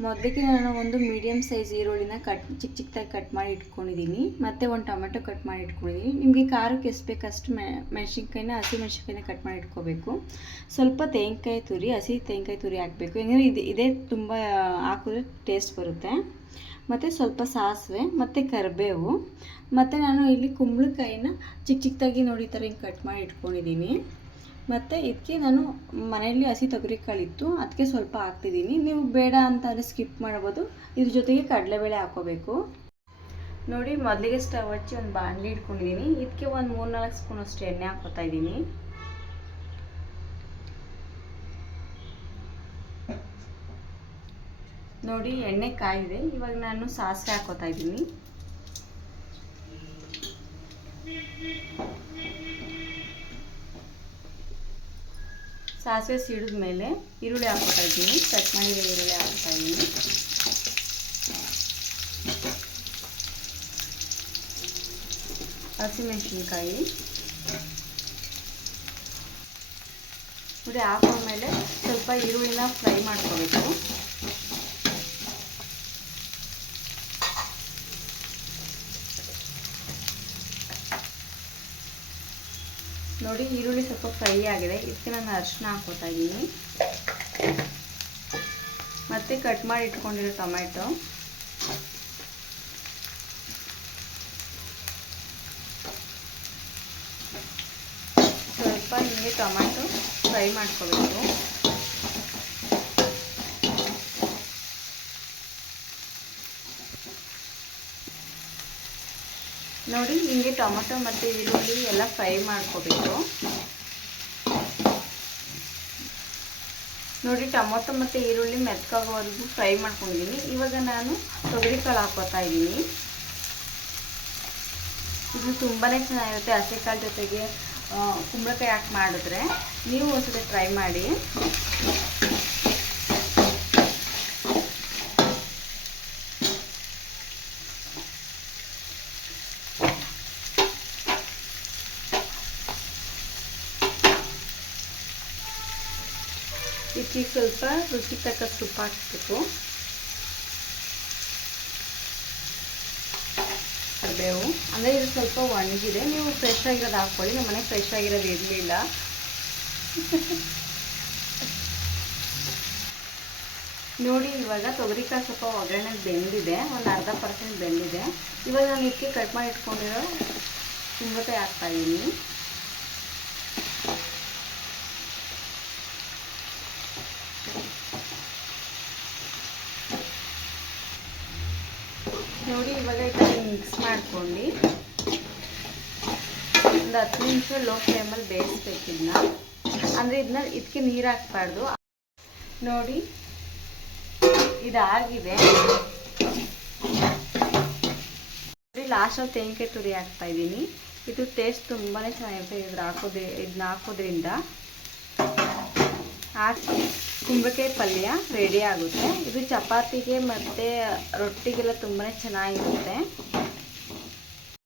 ಮೊದಲಿಗೆ ನಾನು ಒಂದು ಮೀಡಿಯಮ್ ಸೈಜ್ ಈರುಳ್ಳಿನ ಚಿಕ್ಕ ಚಿಕ್ಕದಾಗಿ ಕಟ್ ಮಾಡಿ ಇಟ್ಕೊಂಡಿದ್ದೀನಿ. ಮತ್ತು ಒಂದು ಟೊಮೆಟೊ ಕಟ್ ಮಾಡಿ ಇಟ್ಕೊಂಡಿದ್ದೀನಿ. ನಿಮಗೆ ಖಾರಕ್ಕೆ ಎಷ್ಟು ಬೇಕು ಅಷ್ಟು ಮೆಣಸಿನ್ಕಾಯಿನ ಹಸಿ ಮೆಣಸಿನ್ಕಾಯಿನ ಕಟ್ ಮಾಡಿ ಇಟ್ಕೋಬೇಕು. ಸ್ವಲ್ಪ ತೆಂಗಿನಕಾಯಿ ತುರಿ, ಹಸಿ ತೆಂಗಿನಕಾಯಿ ತುರಿ ಹಾಕಬೇಕು. ಯಾಕಂದರೆ ಇದೇ ತುಂಬ ಹಾಕಿದ್ರೆ ಟೇಸ್ಟ್ ಬರುತ್ತೆ. ಮತ್ತು ಸ್ವಲ್ಪ ಸಾಸಿವೆ ಮತ್ತು ಕರಿಬೇವು. ಮತ್ತು ನಾನು ಇಲ್ಲಿ ಕುಂಬಳಕಾಯಿನ ಚಿಕ್ಕ ಚಿಕ್ಕದಾಗಿ ನೋಡಿ ಈ ಥರ ಹಿಂಗೆ ಕಟ್ ಮಾಡಿ ಇಟ್ಕೊಂಡಿದ್ದೀನಿ. ಮತ್ತು ಇದಕ್ಕೆ ನಾನು ಮನೆಯಲ್ಲಿ ಹಸಿ ತೊಗರಿಕಾಳಿತ್ತು, ಅದಕ್ಕೆ ಸ್ವಲ್ಪ ಹಾಕ್ತಿದ್ದೀನಿ. ನೀವು ಬೇಡ ಅಂತಂದರೆ ಸ್ಕಿಪ್ ಮಾಡ್ಬೋದು. ಇದ್ರ ಜೊತೆಗೆ ಕಡಲೆಬೇಳೆ ಹಾಕ್ಕೋಬೇಕು. ನೋಡಿ, ಮೊದಲಿಗೆ ಸ್ಟವ್ ಹಚ್ಚಿ ಒಂದು ಬಾಣಲಿ ಇಟ್ಕೊಂಡಿದ್ದೀನಿ. ಇದಕ್ಕೆ ಒಂದು 3-4 ಸ್ಪೂನಷ್ಟು ಎಣ್ಣೆ ಹಾಕ್ಕೊತಾ ಇದ್ದೀನಿ. ನೋಡಿ, ಎಣ್ಣೆ ಕಾಯಿದೆ. ಇವಾಗ ನಾನು ಸಾಸಿವೆ ಹಾಕ್ಕೊತಾ ಇದ್ದೀನಿ. ಸಾಸಿವೆ ಸಿಡಿದ ಮೇಲೆ ಈರುಳ್ಳಿ ಹಾಕ್ಕೊತಾ ಇದ್ದೀನಿ. ಕಟ್ ಮಾಡಿದ ಈರುಳ್ಳಿ ಹಾಕ್ತಾ ಇದ್ದೀನಿ. ಹಸಿಮೆಣಸಿನ್ಕಾಯಿ ನೋಡಿ ಹಾಕೊಂಡ್ಮೇಲೆ ಸ್ವಲ್ಪ ಈರುಳ್ಳಿನ ಫ್ರೈ ಮಾಡ್ಕೋಬೇಕು. ನೋಡಿ, ಈರುಳ್ಳಿ ಸ್ವಲ್ಪ ಫ್ರೈ ಆಗಿದೆ. ಇದಕ್ಕೆ ನಾನು ಅರಿಶಿನ ಹಾಕ್ಕೊತಾ ಇದ್ದೀನಿ. ಮತ್ತು ಕಟ್ ಮಾಡಿ ಇಟ್ಕೊಂಡಿರೋ ಟೊಮೆಟೊ, ಸ್ವಲ್ಪ ಹಿಂಗೆ ಟೊಮೆಟೊ ಫ್ರೈ ಮಾಡ್ಕೋಬೇಕು. ನೋಡಿ, ಹಿಂಗೆ ಟೊಮೆಟೊ ಮತ್ತು ಈರುಳ್ಳಿ ಎಲ್ಲ ಫ್ರೈ ಮಾಡ್ಕೋಬೇಕು. ನೋಡಿ, ಟೊಮೆಟೊ ಮತ್ತು ಈರುಳ್ಳಿ ಮೆತ್ತಗಾಗೋವರೆಗೂ ಫ್ರೈ ಮಾಡ್ಕೊಂಡಿದ್ದೀನಿ. ಇವಾಗ ನಾನು ತೊಗರಿಕಾಳು ಹಾಕ್ಕೊತಾ ಇದ್ದೀನಿ. ಇದು ತುಂಬಾ ಚೆನ್ನಾಗಿರುತ್ತೆ. ಹಸಿಕಾಳು ಜೊತೆಗೆ ಕುಂಬಳಕಾಯಿ ಹಾಕಿ ಮಾಡಿದ್ರೆ ನೀವು ಒಂದ್ಸತಿ ಟ್ರೈ ಮಾಡಿ. ಇದಕ್ಕೆ ಸ್ವಲ್ಪ ರುಚಿ ತಕ್ಕಷ್ಟು ಉಪ್ಪು ಹಾಕಬೇಕು. ಕರಿಬೇವು ಅಂದರೆ ಇದು ಸ್ವಲ್ಪ ಒಣಗಿದೆ. ನೀವು ಫ್ರೆಶ್ ಆಗಿರೋದು ಹಾಕ್ಕೊಳ್ಳಿ. ನಮ್ಮ ಮನೆಗೆ ಫ್ರೆಶ್ ಆಗಿರೋದು ಇರಲಿಲ್ಲ. ನೋಡಿ, ಇವಾಗ ತೊಗರಿಕಾಳು ಸ್ವಲ್ಪ ಒಗ್ಗರಣೆಗೆ ಬೆಂದಿದೆ. ಒಂದು 1/2% ಬೆಂದಿದೆ. ಇವಾಗ ನಾನು ಇದಕ್ಕೆ ಕಟ್ ಮಾಡಿ ಇಟ್ಕೊಂಡಿರೋ ಕುಂಬಳಕಾಯಿ ಹಾಕ್ತಾಯಿದ್ದೀನಿ. ನೋಡಿ, ಇವಾಗ ಈ ಥರ ಮಿಕ್ಸ್ ಮಾಡ್ಕೊಂಡು ಒಂದು 10 ನಿಮಿಷ ಲೋ ಫ್ಲೇಮಲ್ಲಿ ಬೇಯಿಸ್ಬೇಕು. ಅಂದರೆ ಇದಕ್ಕೆ ನೀರು ಹಾಕ್ಬಾರ್ದು. ನೋಡಿ, ಇದಾಗಿದೆ. ನೋಡಿ, ಲಾಸ್ಟಲ್ಲಿ ತೆಂಗಿನಕಾಯಿ ತುರಿ ಹಾಕ್ತಾಯಿದ್ದೀನಿ. ಇದು ಟೇಸ್ಟ್ ತುಂಬಾ ಚೆನ್ನಾಗಿರುತ್ತೆ. ಇದನ್ನ ಹಾಕೋದ್ರಿಂದ ಹಾಕಿ ಕುಂಬಳಕಾಯಿ ಪಲ್ಯ ರೆಡಿ ಆಗುತ್ತೆ. ಇದು ಚಪಾತಿಗೆ ಮತ್ತು ರೊಟ್ಟಿಗೆಲ್ಲ ತುಂಬಾ ಚೆನ್ನಾಗಿರುತ್ತೆ.